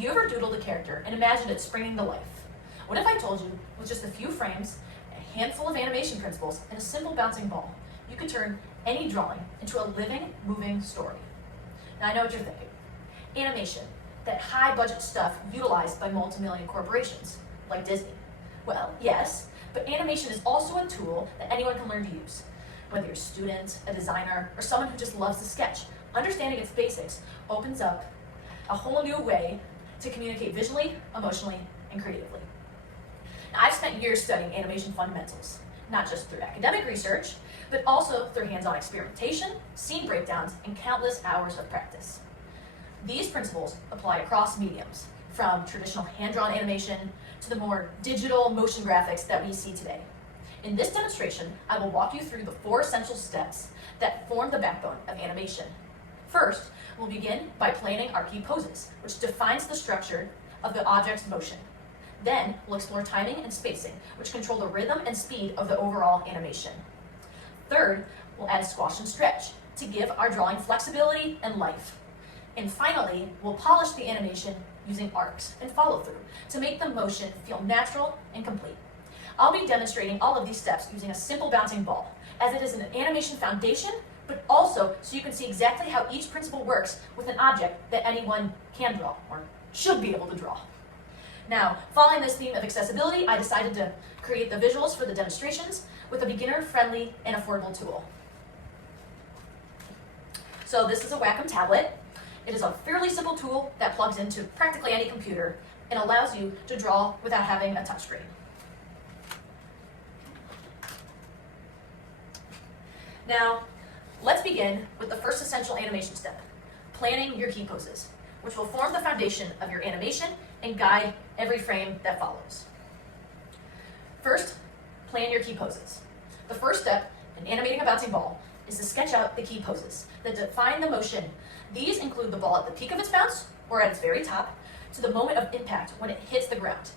Have you ever doodled a character and imagined it springing to life? What if I told you, with just a few frames, a handful of animation principles, and a simple bouncing ball, you could turn any drawing into a living, moving story? Now I know what you're thinking. Animation, that high-budget stuff utilized by multi-million corporations, like Disney. Well, yes, but animation is also a tool that anyone can learn to use. Whether you're a student, a designer, or someone who just loves to sketch, understanding its basics opens up a whole new way to communicate visually, emotionally, and creatively. Now, I've spent years studying animation fundamentals, not just through academic research, but also through hands-on experimentation, scene breakdowns, and countless hours of practice. These principles apply across mediums, from traditional hand-drawn animation to the more digital motion graphics that we see today. In this demonstration, I will walk you through the 4 essential steps that form the backbone of animation. First, we'll begin by planning our key poses, which defines the structure of the object's motion. Then, we'll explore timing and spacing, which control the rhythm and speed of the overall animation. Third, we'll add squash and stretch to give our drawing flexibility and life. And finally, we'll polish the animation using arcs and follow-through to make the motion feel natural and complete. I'll be demonstrating all of these steps using a simple bouncing ball, as it is an animation foundation, but also so you can see exactly how each principle works with an object that anyone can draw, or should be able to draw. Now, following this theme of accessibility, I decided to create the visuals for the demonstrations with a beginner-friendly and affordable tool. So this is a Wacom tablet. It is a fairly simple tool that plugs into practically any computer and allows you to draw without having a touchscreen. Now, let's begin with the first essential animation step, planning your key poses, which will form the foundation of your animation and guide every frame that follows. First, plan your key poses. The first step in animating a bouncing ball is to sketch out the key poses that define the motion. These include the ball at the peak of its bounce, or at its very top, to the moment of impact when it hits the ground,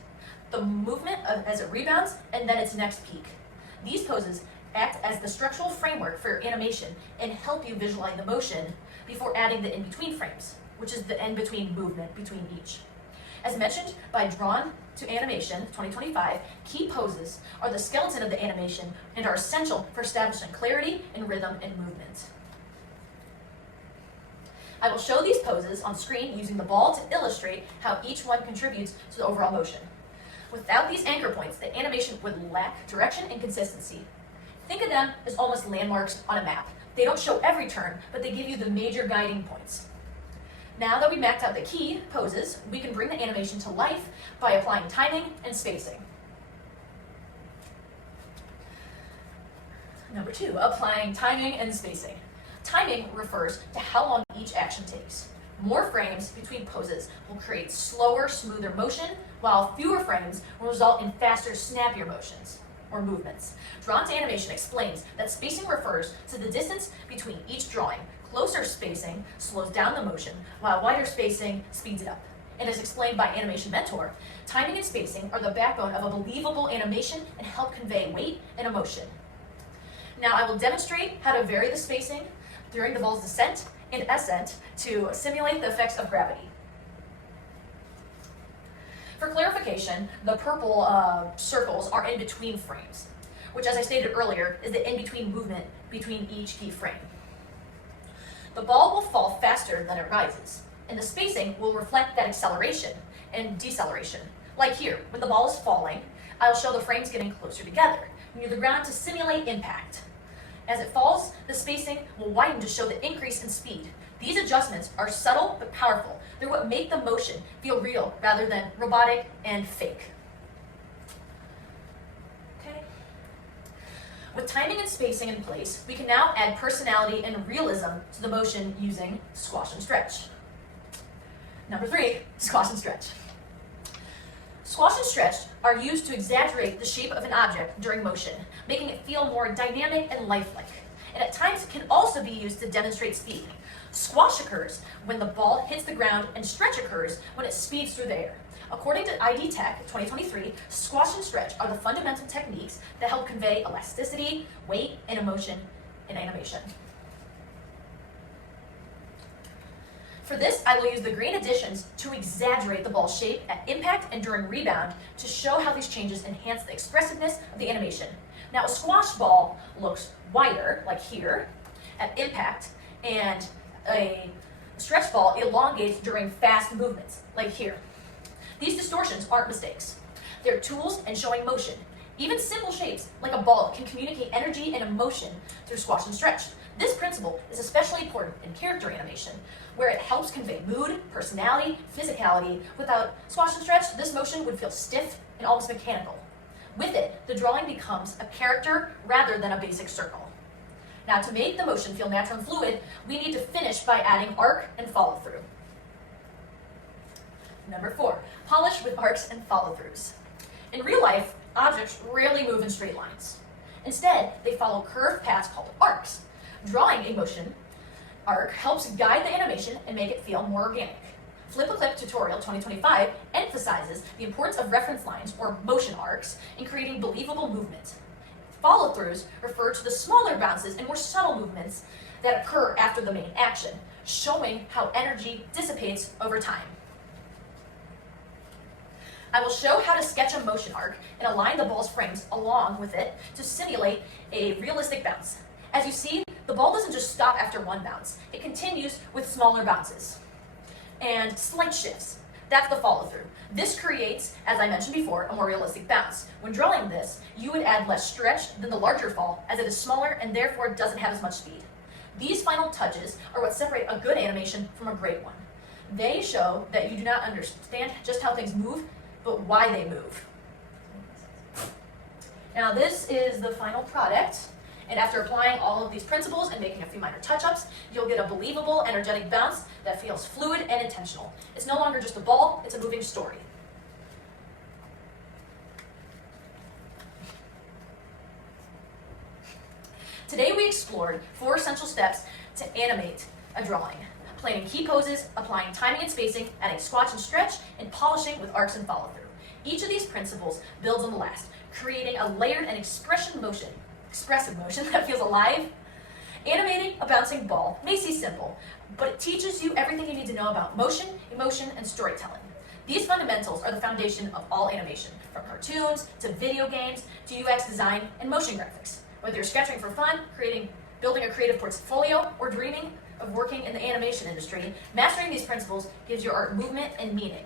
the movement as it rebounds, and then its next peak. These poses act as the structural framework for your animation and help you visualize the motion before adding the in-between frames, which is the in-between movement between each. As mentioned by Drawn to Animation 2025, key poses are the skeleton of the animation and are essential for establishing clarity in rhythm and movement. I will show these poses on screen using the ball to illustrate how each one contributes to the overall motion. Without these anchor points, the animation would lack direction and consistency. Think of them as almost landmarks on a map. They don't show every turn, but they give you the major guiding points. Now that we've mapped out the key poses, we can bring the animation to life by applying timing and spacing. Number 2, applying timing and spacing. Timing refers to how long each action takes. More frames between poses will create slower, smoother motion, while fewer frames will result in faster, snappier motions or movements. Drawn to Animation explains that spacing refers to the distance between each drawing. Closer spacing slows down the motion, while wider spacing speeds it up. And as explained by Animation Mentor, timing and spacing are the backbone of a believable animation and help convey weight and emotion. Now I will demonstrate how to vary the spacing during the ball's descent and ascent to simulate the effects of gravity. For clarification, the purple circles are in between frames, which, as I stated earlier, is the in-between movement between each key frame. The ball will fall faster than it rises, and the spacing will reflect that acceleration and deceleration. Like here, when the ball is falling, I'll show the frames getting closer together near the ground to simulate impact. As it falls, the spacing will widen to show the increase in speed. These adjustments are subtle but powerful. They're what make the motion feel real rather than robotic and fake. Okay. With timing and spacing in place, we can now add personality and realism to the motion using squash and stretch. Number 3, squash and stretch. Squash and stretch are used to exaggerate the shape of an object during motion, making it feel more dynamic and lifelike. And at times can also be used to demonstrate speed. Squash occurs when the ball hits the ground, and stretch occurs when it speeds through the air. According to ID Tech 2023, squash and stretch are the fundamental techniques that help convey elasticity, weight, and emotion in animation. For this, I will use the green additions to exaggerate the ball's shape at impact and during rebound to show how these changes enhance the expressiveness of the animation. Now, a squash ball looks wider, like here, at impact, and a stretch ball elongates during fast movements, like here. These distortions aren't mistakes. They're tools and showing motion. Even simple shapes, like a ball, can communicate energy and emotion through squash and stretch. This principle is especially important in character animation, where it helps convey mood, personality, physicality. Without squash and stretch, this motion would feel stiff and almost mechanical. With it, the drawing becomes a character rather than a basic circle. Now, to make the motion feel natural and fluid, we need to finish by adding arc and follow-through. Number 4, polish with arcs and follow-throughs. In real life, objects rarely move in straight lines. Instead, they follow curved paths called arcs. Drawing a motion arc helps guide the animation and make it feel more organic. Flip a Clip Tutorial 2025 emphasizes the importance of reference lines, or motion arcs, in creating believable movement. Follow-throughs refer to the smaller bounces and more subtle movements that occur after the main action, showing how energy dissipates over time. I will show how to sketch a motion arc and align the ball's frames along with it to simulate a realistic bounce. As you see, the ball doesn't just stop after one bounce. It continues with smaller bounces and slight shifts. That's the follow-through. This creates, as I mentioned before, a more realistic bounce. When drawing this, you would add less stretch than the larger fall, as it is smaller and therefore doesn't have as much speed. These final touches are what separate a good animation from a great one. They show that you do not understand just how things move, but why they move. Now, this is the final product. And after applying all of these principles and making a few minor touch-ups, you'll get a believable, energetic bounce that feels fluid and intentional. It's no longer just a ball, it's a moving story. Today we explored 4 essential steps to animate a drawing: planning key poses, applying timing and spacing, adding squash and stretch, and polishing with arcs and follow-through. Each of these principles builds on the last, creating a layered and expressive motion that feels alive. Animating a bouncing ball may seem simple, but it teaches you everything you need to know about motion, emotion, and storytelling. These fundamentals are the foundation of all animation, from cartoons to video games to UX design and motion graphics. Whether you're sketching for fun, building a creative portfolio, or dreaming of working in the animation industry, mastering these principles gives your art movement and meaning.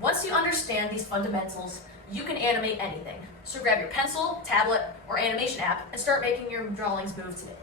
Once you understand these fundamentals, you can animate anything. So grab your pencil, tablet, or animation app and start making your drawings move today.